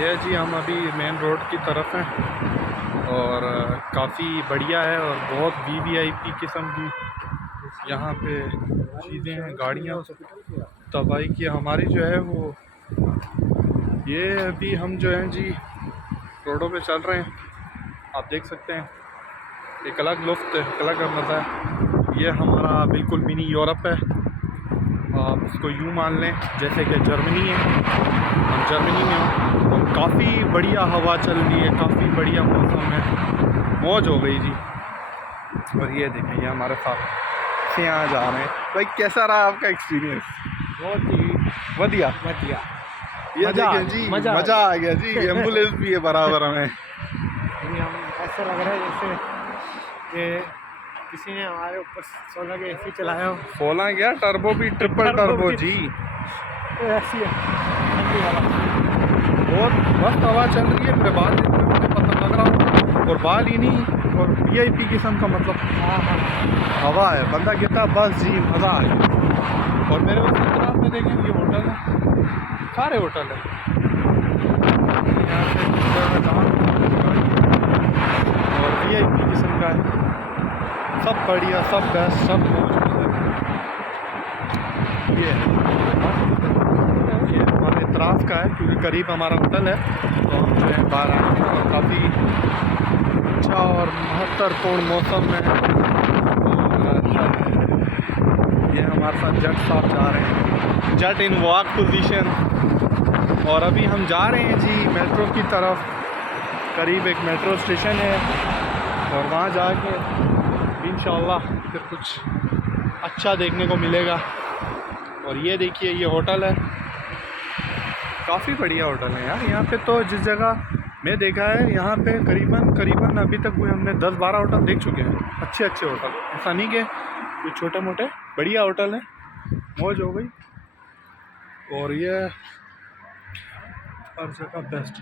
ये जी हम अभी मेन रोड की तरफ हैं और काफ़ी बढ़िया है और बहुत वीवीआईपी किस्म की यहाँ पे चीज़ें हैं, गाड़ियाँ तबाही की हमारी जो है वो। ये अभी हम जो हैं जी रोडों पे चल रहे हैं, आप देख सकते हैं। एक अलग लुफ्त है, एक अलग मज़ा है। ये हमारा बिल्कुल मिनी यूरोप है, आप इसको यूँ मान लें जैसे कि जर्मनी है। हम जर्मनी में हैं और काफ़ी बढ़िया हवा चल रही है, काफ़ी बढ़िया मौसम है, मौज हो गई जी। और ये देखें ये हमारे साथ से यहाँ जा रहे हैं। भाई कैसा रहा आपका एक्सपीरियंस? बहुत ही बढ़िया बढ़िया। ये देखें जी मज़ा आ गया जी। एम्बुलेंस भी है बराबर में। हम ऐसा लग रहा है जैसे कि किसी ने हमारे ऊपर 16 के एसी चलाया हो। 16 गया टर्बो भी, ट्रिपल टर्बो जी। ऐसी है ठंडी हवा, बहुत मस्त हवा चल रही है। मेरे बाल मुझे पता लग रहा होगा और बाल ही नहीं और वीआईपी किस्म का मतलब हवा है। बंदा कहता बस जी मज़ा आ गया। और मेरे उस तरफ में देखें ये होटल है, सारे होटल है यहाँ से और वीआईपी किस्म का है, सब बढ़िया, सब बेस्ट, सब मौजूद है। ये हमारे इतराफ़ का है क्योंकि करीब हमारा होटल है, तो हम जो है बाहर आए हैं और काफ़ी अच्छा और महत्वपूर्ण मौसम में ये हमारे साथ जट साहब जा रहे हैं, जट इन वॉक पोजीशन। और अभी हम जा रहे हैं जी मेट्रो की तरफ। करीब एक मेट्रो स्टेशन है और वहाँ जाके इंशाअल्लाह फिर कुछ अच्छा देखने को मिलेगा। और ये देखिए ये होटल है, काफ़ी बढ़िया होटल है यार। यहाँ पे तो जिस जगह मैं देखा है यहाँ पे करीबन अभी तक कोई हमने 10-12 होटल देख चुके हैं, अच्छे अच्छे होटल। ऐसा नहीं कि कोई छोटे मोटे, बढ़िया होटल है, मौज हो गई। और ये हर जगह बेस्ट।